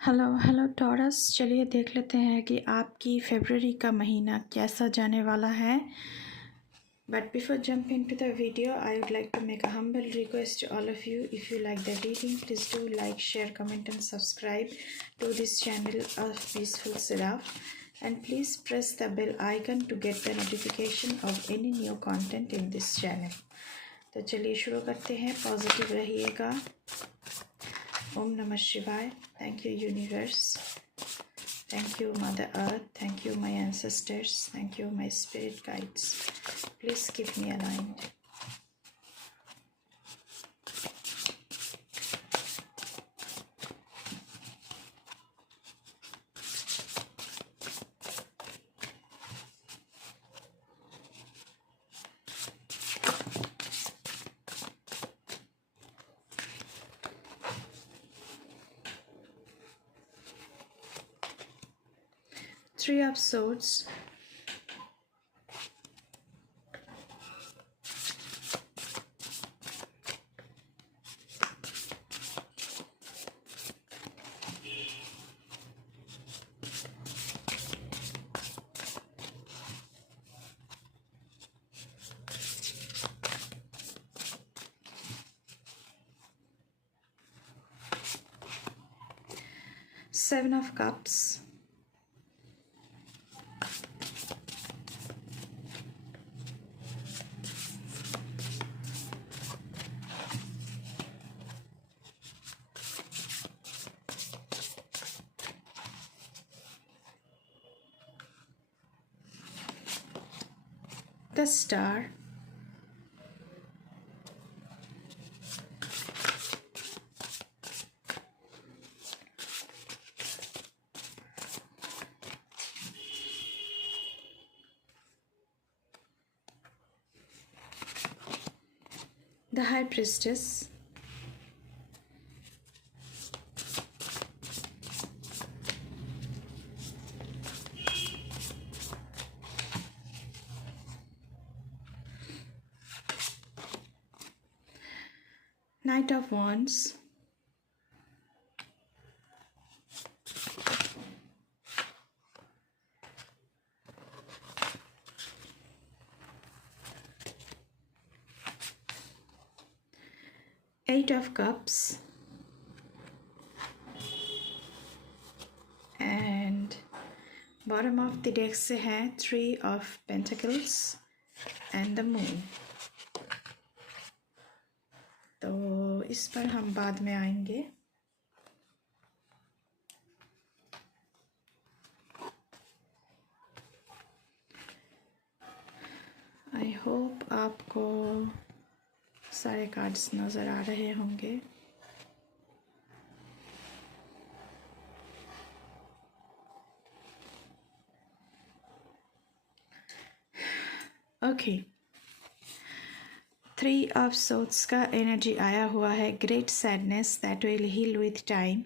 Hello hello taurus, चलिए देख लेते हैं कि आपकी फरवरी का महीना कैसा जाने वाला है। But before jumping into the video, I would like to make a humble request to all of you. If you like the reading, please do like, share, comment and subscribe to this channel of Peaceful Seraph. And please press the bell icon to get the notification of any new content in this channel. तो चलिए शुरू करते हैं। Positive रहिएगा। Om Namah Shivaya. Thank you, universe. Thank you, Mother Earth. Thank you, my ancestors. Thank you, my spirit guides. Please keep me aligned. Three of Swords. Seven of Cups. The Star. The High Priestess. Knight of Wands. Eight of Cups. And bottom of the deck से है Three of Pentacles and the Moon. तो इस पर हम बाद में आएंगे। I hope आपको सारे कार्ड्स नज़र आ रहे होंगे। ओके, थ्री ऑफ सोट्स का एनर्जी आया हुआ है। Great sadness that will heal with time.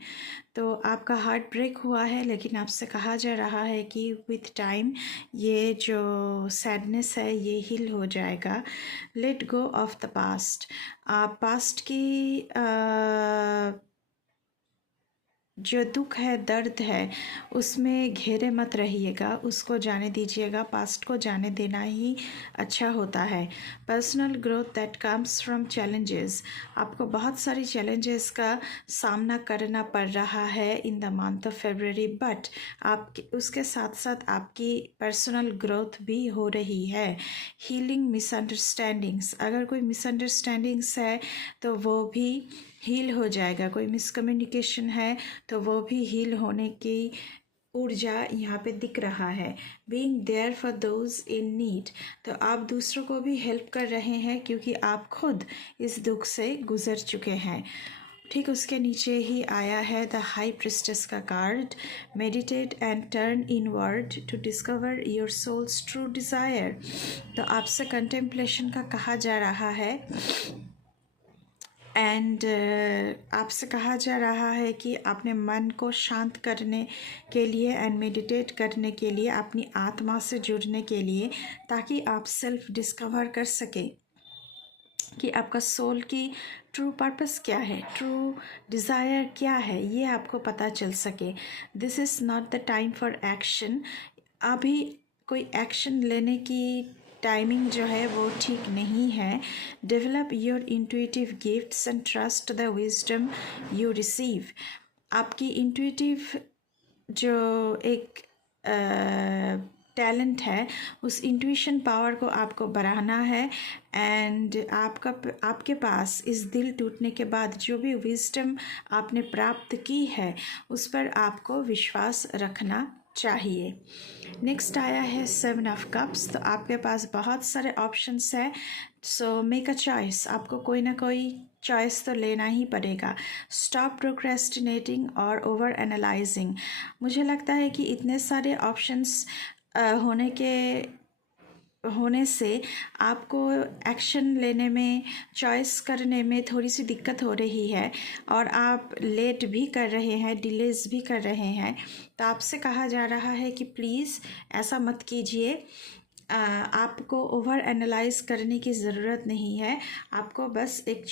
तो आपका हार्ट ब्रेक हुआ है, लेकिन आपसे कहा जा रहा है कि विथ टाइम ये जो सैडनेस है ये हील हो जाएगा। Late go of the past. आप पास्ट की जो दुख है, दर्द है, उसमें घेरे मत रहिएगा, उसको जाने दीजिएगा। पास्ट को जाने देना ही अच्छा होता है। Personal growth that comes from challenges. आपको बहुत सारी चैलेंजेस का सामना करना पड़ रहा है in the month of February, but आप उसके साथ साथ आपकी पर्सनल ग्रोथ भी हो रही है। Healing misunderstandings. अगर कोई मिसअंडरस्टैंडिंग्स है तो वो भी हील हो जाएगा। कोई मिसकम्युनिकेशन है तो वो भी हील होने की ऊर्जा यहाँ पे दिख रहा है। Being there for those in need. तो आप दूसरों को भी हेल्प कर रहे हैं क्योंकि आप खुद इस दुख से गुजर चुके हैं। ठीक उसके नीचे ही आया है द हाई प्रिस्टेस का card. Meditate and turn inward to discover your soul's true desire. तो आपसे कंटेम्पलेशन का कहा जा रहा है एंड आपसे कहा जा रहा है कि अपने मन को शांत करने के लिए एंड मेडिटेट करने के लिए, अपनी आत्मा से जुड़ने के लिए, ताकि आप सेल्फ डिस्कवर कर सकें। कि आपका सोल की ट्रू पर्पस क्या है, ट्रू डिज़ायर क्या है, ये आपको पता चल सके। This is not the time for action. अभी कोई एक्शन लेने की टाइमिंग जो है वो ठीक नहीं है। Develop your intuitive gifts and trust the wisdom you receive. आपकी इंट्यूटिव जो एक टैलेंट है, उस इंट्यूशन पावर को आपको बढ़ाना है। एंड आपके पास इस दिल टूटने के बाद जो भी विजडम आपने प्राप्त की है उस पर आपको विश्वास रखना चाहिए। नेक्स्ट आया है 7 ऑफ कप्स। तो आपके पास बहुत सारे ऑप्शंस है, सो मेक अ चॉइस। आपको कोई ना कोई चॉइस तो लेना ही पड़ेगा। स्टॉप प्रोक्रेस्टिनेटिंग और ओवर एनालाइजिंग। मुझे लगता है कि इतने सारे ऑप्शंस होने से आपको एक्शन लेने में, चॉइस करने में थोड़ी सी दिक्कत हो रही है और आप लेट भी कर रहे हैं, डिलेज भी कर रहे हैं। तो आपसे कहा जा रहा है कि प्लीज़ ऐसा मत कीजिए। आपको ओवर एनालाइज करने की ज़रूरत नहीं है। आपको बस एक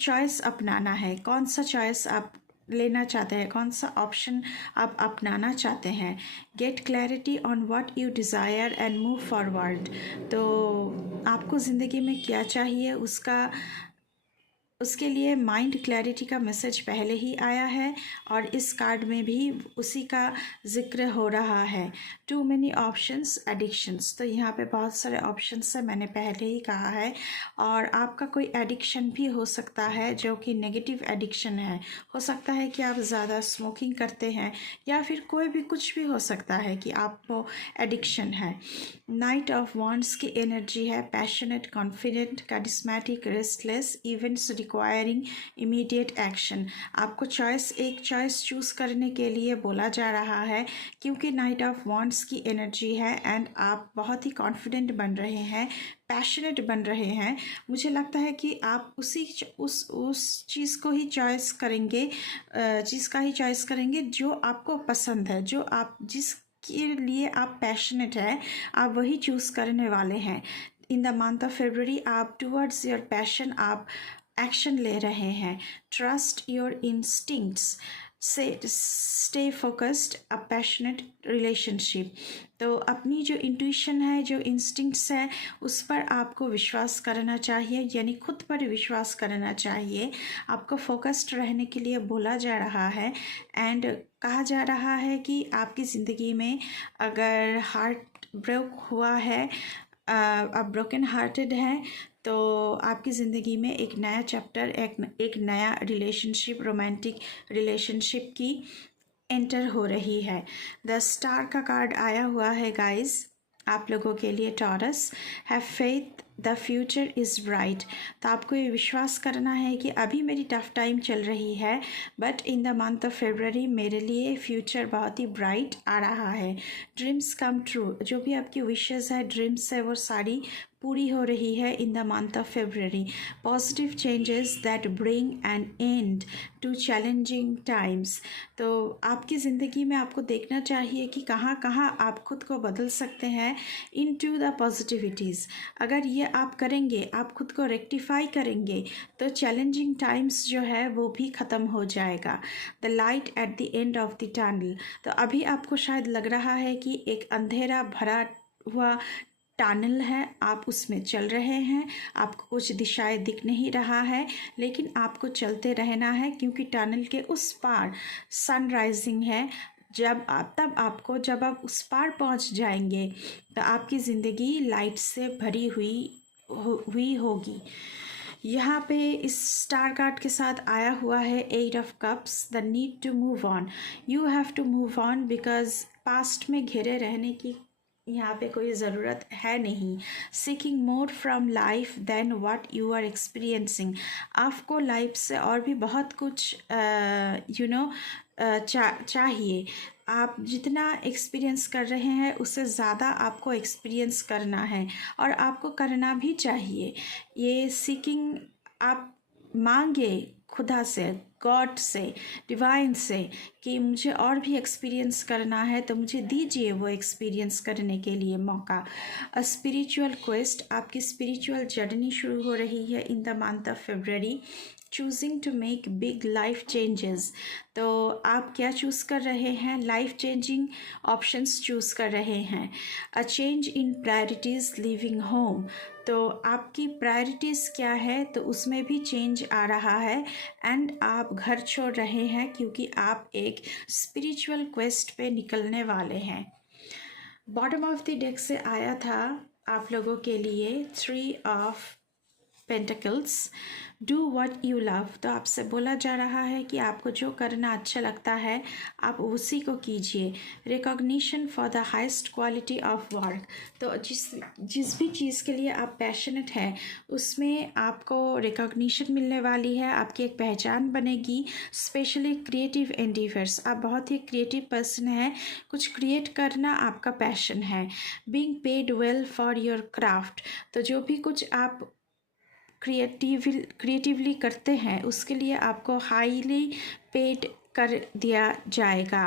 चॉइस अपनाना है। कौन सा चॉइस आप लेना चाहते हैं, कौन सा ऑप्शन आप अपनाना चाहते हैं। Get clarity on what you desire and move forward. तो आपको ज़िंदगी में क्या चाहिए उसके लिए माइंड क्लैरिटी का मैसेज पहले ही आया है और इस कार्ड में भी उसी का जिक्र हो रहा है। Too many options addictions. तो यहाँ पे बहुत सारे ऑप्शंस है, मैंने पहले ही कहा है। और आपका कोई एडिक्शन भी हो सकता है जो कि नेगेटिव एडिक्शन है। हो सकता है कि आप ज़्यादा स्मोकिंग करते हैं या फिर कोई भी कुछ भी हो सकता है कि आपको एडिक्शन है। नाइट ऑफ वॉन्ड्स की एनर्जी है। Passionate, confident, charismatic, restless, events requiring immediate action. आपको एक चॉइस चूज़ करने के लिए बोला जा रहा है क्योंकि नाइट ऑफ वॉन्ड्स की एनर्जी है एंड आप बहुत ही कॉन्फिडेंट बन रहे हैं, पैशनेट बन रहे हैं। मुझे लगता है कि आप उस चीज़ को ही चॉइस करेंगे, चीज़ का ही चॉइस करेंगे जो आपको पसंद है, जो आप जिसके लिए आप पैशनेट है, आप वही चूज़ करने वाले हैं। इन द मंथ ऑफ फरवरी आप टूवर्ड्स योर पैशन आप एक्शन ले रहे हैं। ट्रस्ट योर इंस्टिंक्ट्स से stay focused a passionate relationship. तो अपनी जो इंट्यूशन है, जो इंस्टिंक्ट्स है, उस पर आपको विश्वास करना चाहिए, यानी खुद पर विश्वास करना चाहिए। आपको फोकस्ड रहने के लिए बोला जा रहा है एंड कहा जा रहा है कि आपकी ज़िंदगी में अगर हार्ट ब्रेक हुआ है, आप ब्रोकन हार्टेड हैं, तो आपकी ज़िंदगी में एक नया चैप्टर, एक नया रिलेशनशिप, रोमांटिक रिलेशनशिप की एंटर हो रही है। द स्टार का कार्ड आया हुआ है गाइस आप लोगों के लिए। Taurus, have faith, the future is bright. तो आपको ये विश्वास करना है कि अभी मेरी टफ़ टाइम चल रही है but in the month of फरवरी मेरे लिए फ्यूचर बहुत ही ब्राइट आ रहा है। Dreams come true. जो भी आपकी विशेज़ है, ड्रीम्स है, वो सारी पूरी हो रही है in the month of February. Positive changes that bring an end to challenging times. तो आपकी ज़िंदगी में आपको देखना चाहिए कि कहाँ कहाँ आप खुद को बदल सकते हैं इन टू द पॉजिटिविटीज़। अगर ये आप करेंगे, आप खुद को रेक्टिफाई करेंगे, तो चैलेंजिंग टाइम्स जो है वो भी ख़त्म हो जाएगा। The light at the end of the tunnel. तो अभी आपको शायद लग रहा है कि एक अंधेरा भरा हुआ टनल है, आप उसमें चल रहे हैं, आपको कुछ दिशाएं दिख नहीं रहा है, लेकिन आपको चलते रहना है क्योंकि टनल के उस पार सन राइजिंग है। जब आप उस पार पहुंच जाएंगे तो आपकी ज़िंदगी लाइट से भरी हुई होगी। यहाँ पे इस स्टार कार्ड के साथ आया हुआ है 8 of cups, the need to move on. You have to move on because past में घिरे रहने की यहाँ पे कोई ज़रूरत है नहीं। Seeking more from life than what you are experiencing. आपको लाइफ से और भी बहुत कुछ चाहिए। आप जितना एक्सपीरियंस कर रहे हैं उससे ज़्यादा आपको एक्सपीरियंस करना है और आपको करना भी चाहिए। ये सीकिंग आप मांगे, खुदा से, गॉड से, डिवाइन से कि मुझे और भी एक्सपीरियंस करना है, तो मुझे दीजिए वो एक्सपीरियंस करने के लिए मौका। अ स्पिरिचुअल क्वेस्ट, आपकी स्पिरिचुअल जर्नी शुरू हो रही है in the month of February. Choosing to make big life changes, तो आप क्या चूज़ कर रहे हैं? लाइफ चेंजिंग ऑप्शंस चूज़ कर रहे हैं। A change in priorities living home, तो आपकी प्रायोरिटीज़ क्या है, तो उसमें भी चेंज आ रहा है। एंड आप घर छोड़ रहे हैं क्योंकि आप एक स्पिरिचुअल क्वेस्ट पे निकलने वाले हैं। बॉटम ऑफ द डेक से आया था आप लोगों के लिए 3 of pentacles, do what you love, तो आपसे बोला जा रहा है कि आपको जो करना अच्छा लगता है आप उसी को कीजिए। Recognition for the highest quality of work, तो जिस भी चीज़ के लिए आप पैशनेट हैं उसमें आपको रिकॉग्निशन मिलने वाली है, आपकी एक पहचान बनेगी। स्पेशली क्रिएटिव एंडीवर्स, आप बहुत ही क्रिएटिव पर्सन हैं, कुछ क्रिएट करना आपका पैशन है। Being paid well for your craft, तो जो भी कुछ आप क्रिएटिवली करते हैं उसके लिए आपको हाईली पेड कर दिया जाएगा।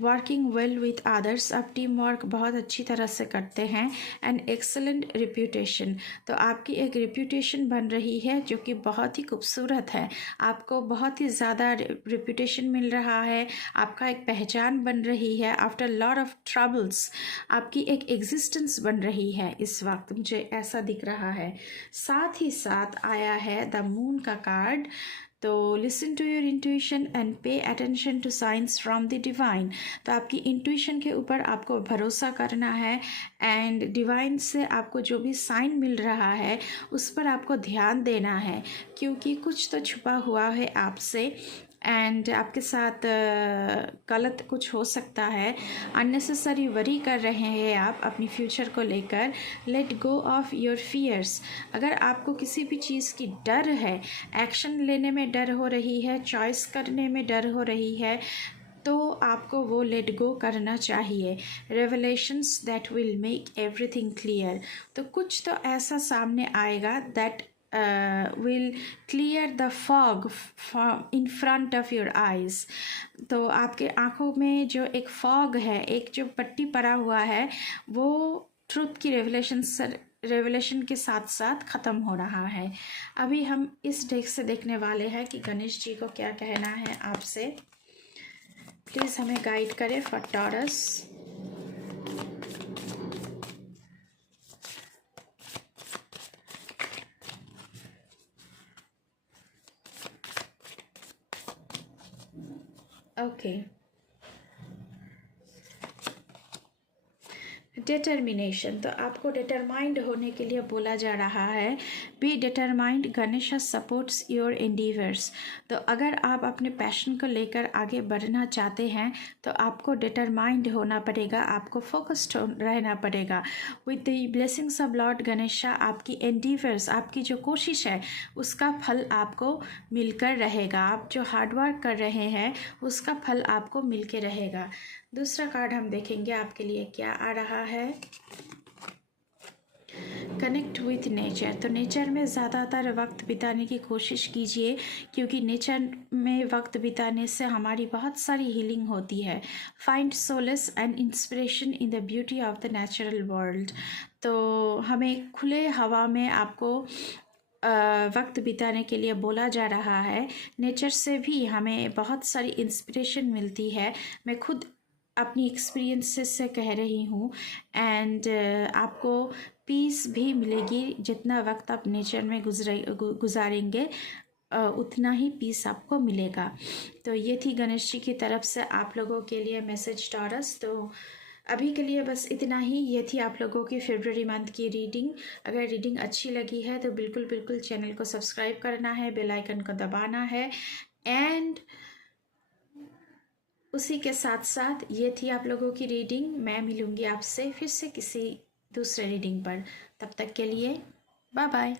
वर्किंग वेल विथ अदर्स, आप टीम वर्क बहुत अच्छी तरह से करते हैं। एंड एक्सेलेंट रिप्यूटेशन, तो आपकी एक रिप्यूटेशन बन रही है जो कि बहुत ही खूबसूरत है। आपको बहुत ही ज़्यादा रिप्यूटेशन मिल रहा है, आपका एक पहचान बन रही है। आफ्टर लॉट ऑफ ट्रबल्स आपकी एक एग्जिस्टेंस बन रही है इस वक्त, मुझे ऐसा दिख रहा है। साथ ही साथ आया है द मून का कार्ड, तो listen to your intuition and pay attention to signs from the divine, तो आपकी इंट्यूशन के ऊपर आपको भरोसा करना है। एंड डिवाइन से आपको जो भी साइन मिल रहा है उस पर आपको ध्यान देना है, क्योंकि कुछ तो छुपा हुआ है आपसे एंड आपके साथ गलत कुछ हो सकता है। अननेसेसरी वरी कर रहे हैं आप अपनी फ्यूचर को लेकर। Let go of your fears, अगर आपको किसी भी चीज़ की डर है, एक्शन लेने में डर हो रही है, चॉइस करने में डर हो रही है, तो आपको वो लेट गो करना चाहिए। Revelations that will make everything clear, तो कुछ तो ऐसा सामने आएगा that will clear the fog in front of your eyes, तो आपके आँखों में जो एक फॉग है, एक जो पट्टी पड़ा हुआ है, वो ट्रुथ की रेवलेशन के साथ साथ ख़त्म हो रहा है। अभी हम इस डेक से देखने वाले हैं कि गणेश जी को क्या कहना है आपसे। प्लीज़ हमें गाइड करें फॉर टॉरस। ओके, डिटर्मिनेशन, तो आपको डिटरमाइंड होने के लिए बोला जा रहा है। Be determined, Ganesh supports your endeavours, तो अगर आप अपने पैशन को लेकर आगे बढ़ना चाहते हैं तो आपको डिटरमाइंड होना पड़ेगा, आपको फोकस्ड रहना पड़ेगा। With the blessings of Lord Ganesha, आपकी एंडीवर्स, आपकी जो कोशिश है उसका फल आपको मिलकर रहेगा। आप जो हार्डवर्क कर रहे हैं उसका फल आपको मिलकर रहेगा। दूसरा कार्ड हम देखेंगे आपके लिए क्या आ रहा है। कनेक्ट विथ नेचर, तो नेचर में ज़्यादातर वक्त बिताने की कोशिश कीजिए, क्योंकि नेचर में वक्त बिताने से हमारी बहुत सारी हीलिंग होती है। Find solace and inspiration in the beauty of the natural world, तो हमें खुले हवा में आपको वक्त बिताने के लिए बोला जा रहा है। नेचर से भी हमें बहुत सारी इंस्पिरेशन मिलती है, मैं खुद अपनी एक्सपीरियंसेस से कह रही हूँ। एंड आपको पीस भी मिलेगी, जितना वक्त आप नेचर में गुजारेंगे उतना ही पीस आपको मिलेगा। तो ये थी गणेश जी की तरफ से आप लोगों के लिए मैसेज टॉरस। तो अभी के लिए बस इतना ही, ये थी आप लोगों की फरवरी मंथ की रीडिंग। अगर रीडिंग अच्छी लगी है तो बिल्कुल चैनल को सब्सक्राइब करना है, बेल आइकन को दबाना है। एंड उसी के साथ साथ ये थी आप लोगों की रीडिंग। मैं मिलूँगी आपसे फिर से किसी दूसरे रीडिंग पर, तब तक के लिए बाय बाय।